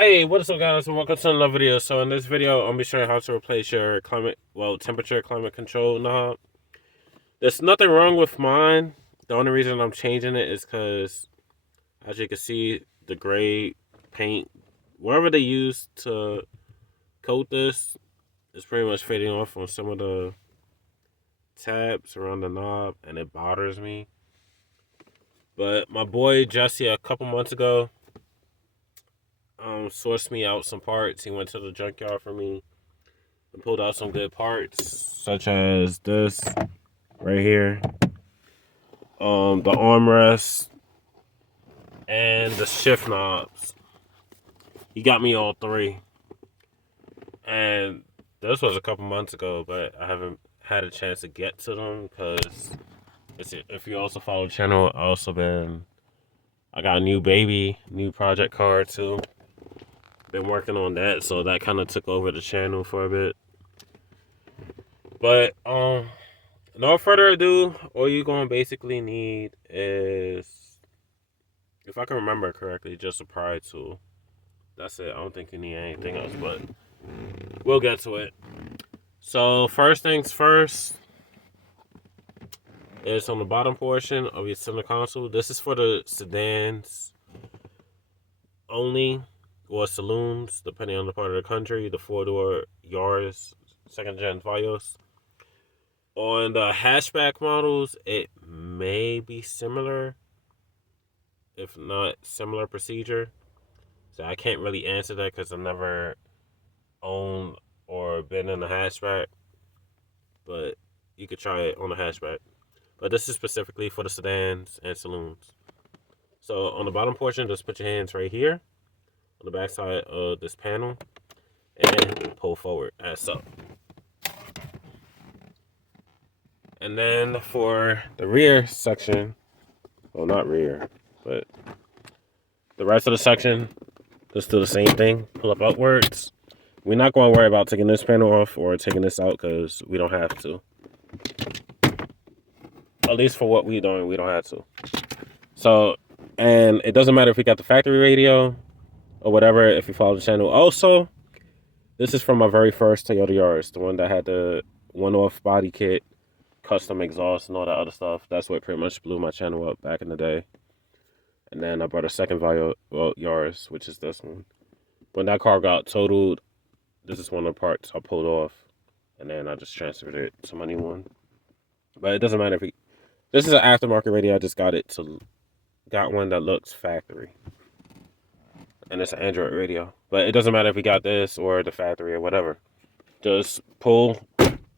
Hey, what's up, guys? And welcome to another video. So in this video, I'm be showing how to replace your temperature climate control knob. There's nothing wrong with mine. The only reason I'm changing it is because, as you can see, the gray paint, whatever they use to coat this, is pretty much fading off on some of the tabs around the knob, and it bothers me. But my boy Jesse, a couple months ago, sourced me out some parts. He went to the junkyard for me and pulled out some good parts, such as this right here, the armrest, and the shift knobs. He got me all three, and this was a couple months ago, but I haven't had a chance to get to them because if you also follow the channel, I got a new baby, new project card too. Been working on that, so that kind of took over the channel for a bit. But no further ado, all you're gonna basically need is, if I can remember correctly, just a pry tool. That's it. I don't think you need anything else, but we'll get to it. So first things first is on the bottom portion of your center console. This is for the sedans only, or saloons, depending on the part of the country. The four-door Yaris, second-gen Vios. On the hatchback models, it may be similar, if not similar procedure. So I can't really answer that because I've never owned or been in a hatchback. But you could try it on a hatchback. But this is specifically for the sedans and saloons. So on the bottom portion, just put your hands right here on the back side of this panel and pull forward as so. And then for the rear section, well, not rear, but the rest of the section, just do the same thing. Pull up upwards. We're not going to worry about taking this panel off or taking this out because we don't have to. At least for what we're doing, we don't have to. So, and it doesn't matter if we got the factory radio or whatever, if you follow the channel. Also, this is from my very first Toyota Yaris, the one that had the one-off body kit, custom exhaust, and all that other stuff. That's what pretty much blew my channel up back in the day. And then I bought a second Yaris, which is this one. When that car got totaled, this is one of the parts I pulled off, and then I just transferred it to my new one. But it doesn't matter if this is an aftermarket radio. I just got one that looks factory, and it's an Android radio. But it doesn't matter if we got this or the factory or whatever. Just pull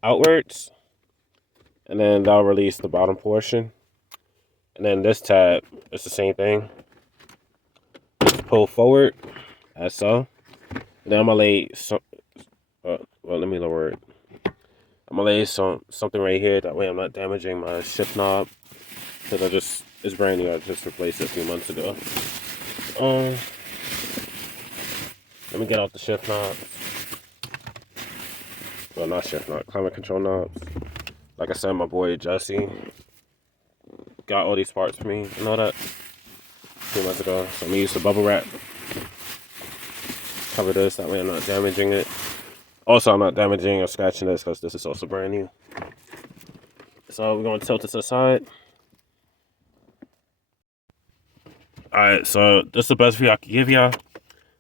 outwards, and then that'll release the bottom portion. And then this tab, it's the same thing. Just pull forward, as so. And then I'm gonna lay let me lower it. I'm gonna lay something right here. That way I'm not damaging my shift knob, because it's brand new. I just replaced it a few months ago. Let me get out the shift knobs. Well, not shift knob, climate control knobs. Like I said, my boy Jesse got all these parts for me and all that a few months ago. So I'm gonna use the bubble wrap. Cover this, that way I'm not damaging it. Also, I'm not damaging or scratching this because this is also brand new. So we're going to tilt it to the side. Alright, so this is the best view I can give y'all.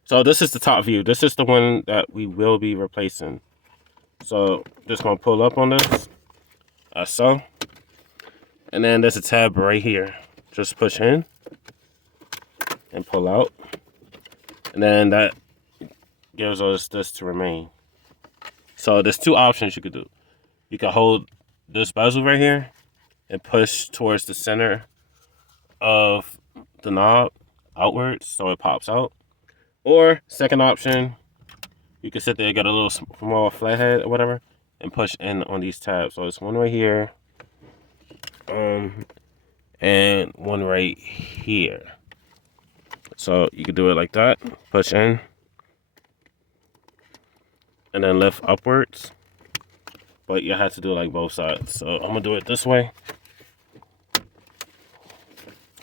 So this is the top view. This is the one that we will be replacing. So just going to pull up on this, as so. And then there's a tab right here. Just push in and pull out. And then that gives us this to remain. So there's two options you could do. You can hold this bezel right here and push towards the center of the knob outwards so it pops out. Or second option, you can sit there, get a little small flathead or whatever, and push in on these tabs. So it's one right here, and one right here. So you can do it like that, push in, and then lift upwards. But you have to do it like both sides. So I'm gonna do it this way.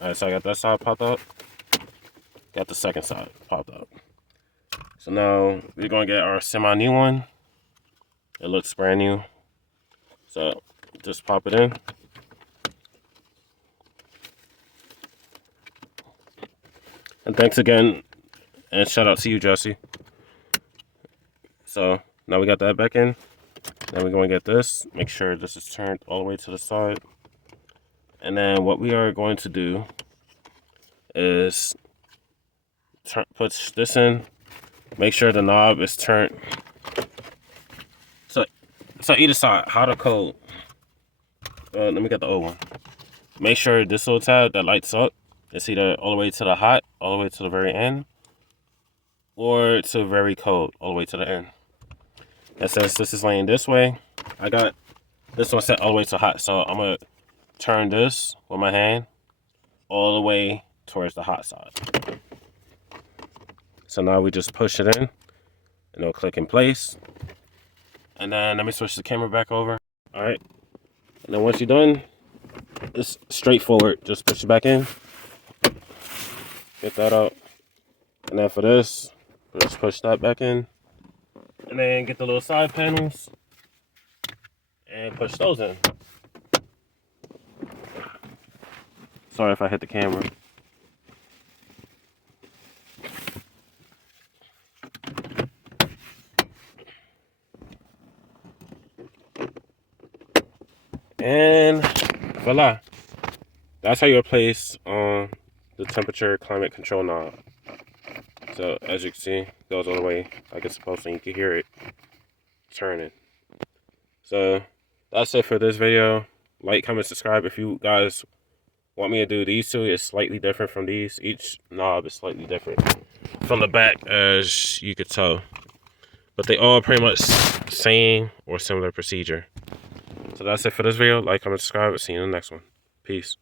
Alright, so I got that side popped up. Got the second side popped up. So now we're gonna get our semi-new one. It looks brand new. So just pop it in. And thanks again, and shout out to you, Jesse. So now we got that back in. Now we're going to get this. Make sure this is turned all the way to the side. And then what we are going to do is put this in. Make sure the knob is turned. So either side, hot or cold. Let me get the old one. Make sure this little tab that lights up, it's either all the way to the hot, all the way to the very end, or to very cold, all the way to the end. And since this is laying this way, I got this one set all the way to hot. So I'm going to turn this with my hand all the way towards the hot side. So now we just push it in, and it'll click in place. And then let me switch the camera back over. All right. And then once you're done, it's straightforward. Just push it back in. Get that out. And then for this, just push that back in. And then get the little side panels and push those in. Sorry if I hit the camera. And voila. That's how you replace the temperature climate control knob. So as you can see, it goes all the way like it's supposed to, and you can hear it turning. So that's it for this video. Like, comment, subscribe if you guys want me to do these two. It's slightly different from these. Each knob is slightly different from the back, as you could tell. But they all pretty much same or similar procedure. So that's it for this video. Like, comment, subscribe. See you in the next one. Peace.